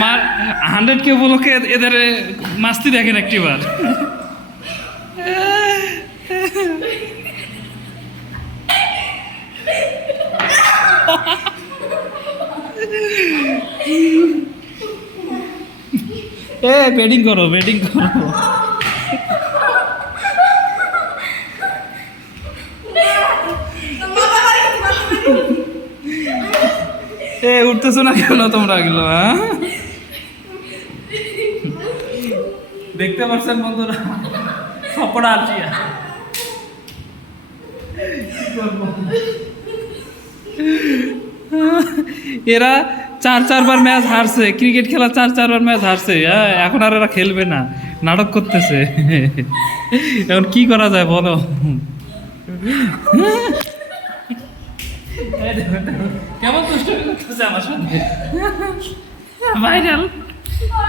আমার 100 কে উপলক্ষে এদের মাস্তি দেখেন একটিবার। ব্যাটিং করো, ব্যাটিং করো। উঠতেছো না কেন তোমরা এগুলো? হ্যাঁ, দেখতে পাচ্ছেন বন্ধুরা, সবকটা আলচিয়া। এরা 4-4 বার ম্যাচ হারছে, ক্রিকেট খেলা 4-4 বার ম্যাচ হারছে। হ্যাঁ, এখন আর এরা খেলবে না, নাটক করতেছে। এখন কি করা যায় বলো? কেমন দুষ্ট করতেছে আমার সাথে, ভাইরাল।